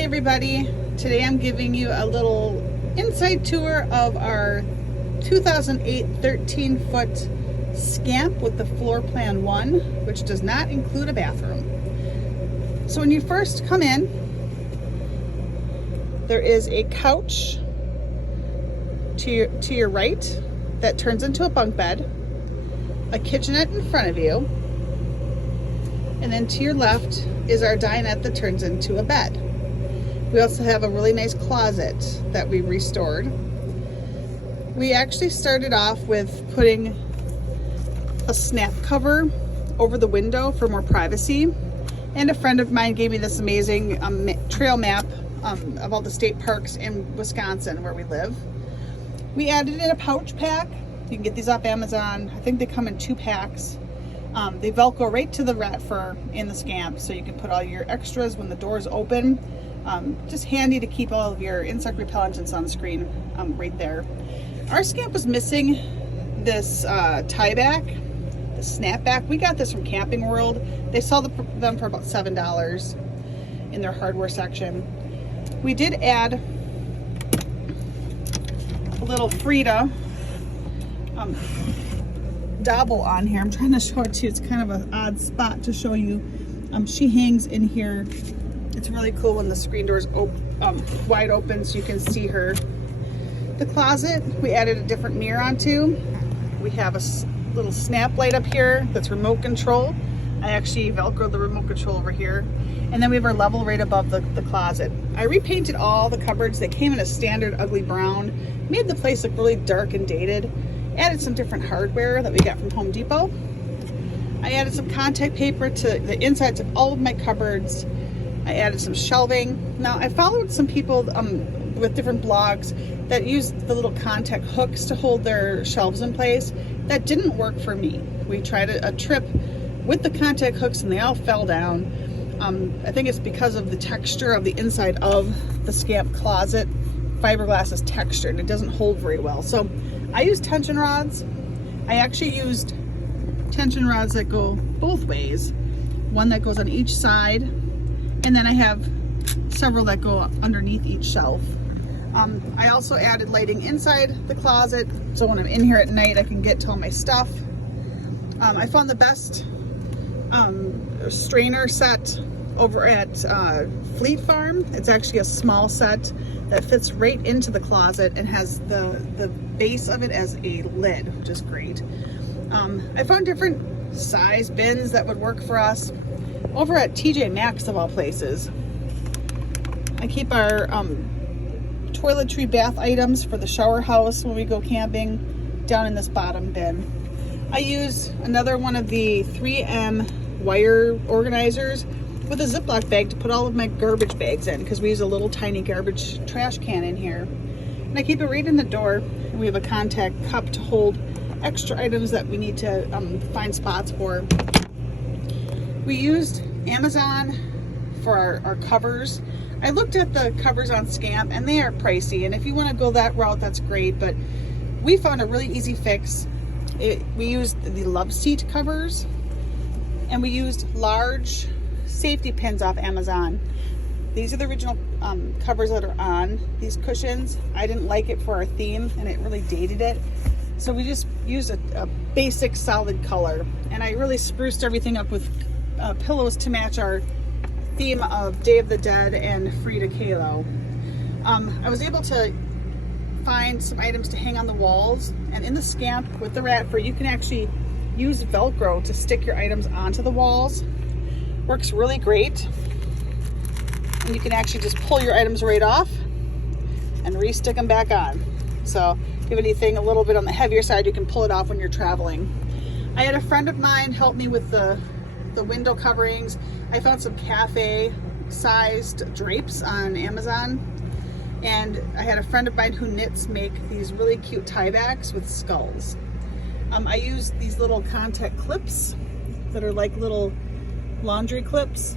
Hi everybody, today I'm giving you a little inside tour of our 2008 13-foot Scamp with the floor plan 1, which does not include a bathroom. So when you first come in, there is a couch to your right that turns into a bunk bed, a kitchenette in front of you, and then to your left is our dinette that turns into a bed. We also have a really nice closet that we restored. We actually started off with putting a snap cover over the window for more privacy. And a friend of mine gave me this amazing trail map of all the state parks in Wisconsin where we live. We added in a pouch pack. You can get these off Amazon. I think they come in 2 packs. They Velcro right to the rat fur in the Scamp, so you can put all your extras when the doors open. Just handy to keep all of your insect repellent and sunscreen right there. Our Scamp was missing this tie back, the snap back. We got this from Camping World. They sell them for about $7 in their hardware section. We did add a little Frida Dobble on here. I'm trying to show it to you. It's kind of an odd spot to show you. She hangs in here. It's really cool when the screen doors wide open so you can see her. The closet, we added a different mirror onto. We have a little snap light up here that's remote control. I actually Velcroed the remote control over here. And then we have our level right above the closet. I repainted all the cupboards. They came in a standard ugly brown. Made the place look really dark and dated. Added some different hardware that we got from Home Depot. I added some contact paper to the insides of all of my cupboards. I added some shelving. Now I followed some people with different blogs that used the little contact hooks to hold their shelves in place. That didn't work for me. We tried a trip with the contact hooks and they all fell down. I think it's because of the texture of the inside of the Scamp closet. Fiberglass is textured and it doesn't hold very well. So I used tension rods. I actually used tension rods that go both ways. One that goes on each side, and then I have several that go underneath each shelf. I also added lighting inside the closet, so when I'm in here at night I can get to all my stuff. I found the best strainer set over at Fleet Farm. It's actually a small set that fits right into the closet and has the base of it as a lid, which is great. I found different size bins that would work for us over at TJ Maxx of all places. I keep our toiletry bath items for the shower house when we go camping down in this bottom bin. I use another one of the 3M wire organizers with a Ziploc bag to put all of my garbage bags in, because we use a little tiny garbage trash can in here. And I keep it right in the door. And we have a contact cup to hold extra items that we need to find spots for. We used Amazon for our covers. I looked at the covers on Scamp and they are pricey, and if you want to go that route, that's great, but we found a really easy fix. We used the love seat covers, and we used large safety pins off Amazon. These are the original covers that are on these cushions. I didn't like it for our theme and it really dated it, so we just used a basic solid color, and I really spruced everything up with pillows to match our theme of Day of the Dead and Frida Kahlo. I was able to find some items to hang on the walls, and in the Scamp with the rat fur you can actually use Velcro to stick your items onto the walls. Works really great, and you can actually just pull your items right off and re-stick them back on. So if you have anything a little bit on the heavier side, you can pull it off when you're traveling. I had a friend of mine help me with the window coverings. I found some cafe sized drapes on Amazon, and I had a friend of mine who knits make these really cute tie backs with skulls. I used these little contact clips that are like little laundry clips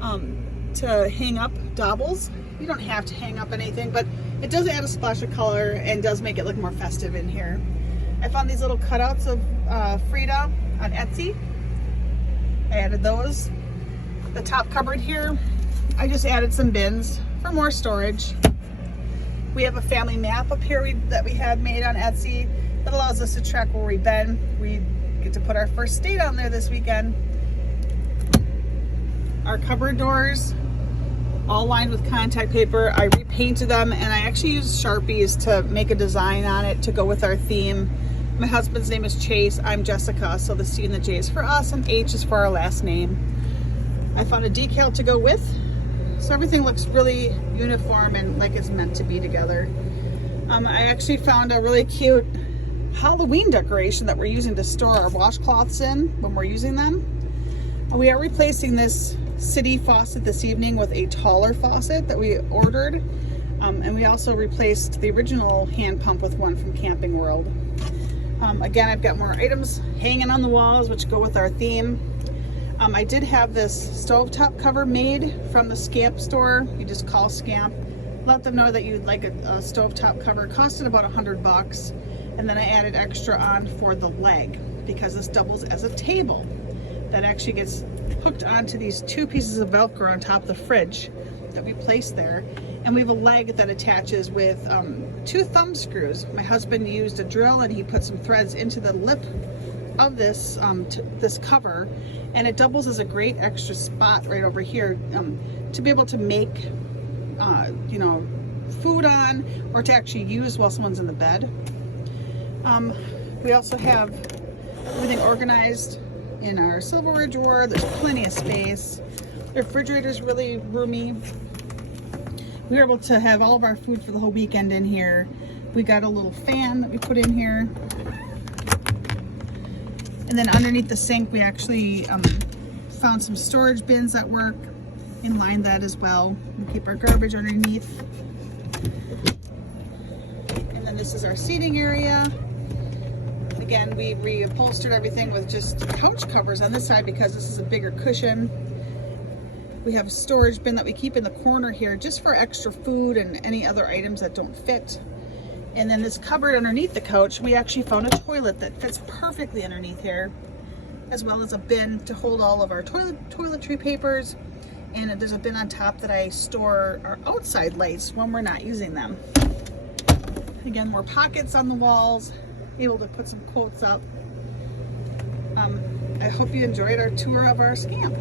to hang up dobbles. You don't have to hang up anything, but it does add a splash of color and does make it look more festive in here. I found these little cutouts of Frida on Etsy. I added those. The top cupboard here I just added some bins for more storage. We have a family map up here that we had made on Etsy that allows us to track where we've been. We get to put our first state on there this weekend. Our cupboard doors, all lined with contact paper. I repainted them, and I actually used Sharpies to make a design on it to go with our theme. My husband's name is Chase, I'm Jessica, so the C and the J is for us and H is for our last name. I found a decal to go with, so everything looks really uniform and like it's meant to be together. I actually found a really cute Halloween decoration that we're using to store our washcloths in when we're using them. We are replacing this city faucet this evening with a taller faucet that we ordered. And we also replaced the original hand pump with one from Camping World. Again, I've got more items hanging on the walls which go with our theme. I did have this stovetop cover made from the Scamp store. You just call Scamp, let them know that you'd like a stovetop cover. It costed about $100, and then I added extra on for the leg because this doubles as a table that actually gets hooked onto these two pieces of Velcro on top of the fridge that we placed there. And we have a leg that attaches with 2 thumb screws. My husband used a drill and he put some threads into the lip of this this cover, and it doubles as a great extra spot right over here to be able to make you know, food on, or to actually use while someone's in the bed. We also have everything organized in our silverware drawer. There's plenty of space. The refrigerator's really roomy. We were able to have all of our food for the whole weekend in here. We got a little fan that we put in here. And then underneath the sink, we actually found some storage bins that work. And lined that as well. We keep our garbage underneath. And then this is our seating area. Again, we reupholstered everything with just couch covers on this side because this is a bigger cushion. We have a storage bin that we keep in the corner here just for extra food and any other items that don't fit. And then this cupboard underneath the couch, we actually found a toilet that fits perfectly underneath here, as well as a bin to hold all of our toiletry papers. And there's a bin on top that I store our outside lights when we're not using them. Again, more pockets on the walls, able to put some quotes up. I hope you enjoyed our tour of our Scamp.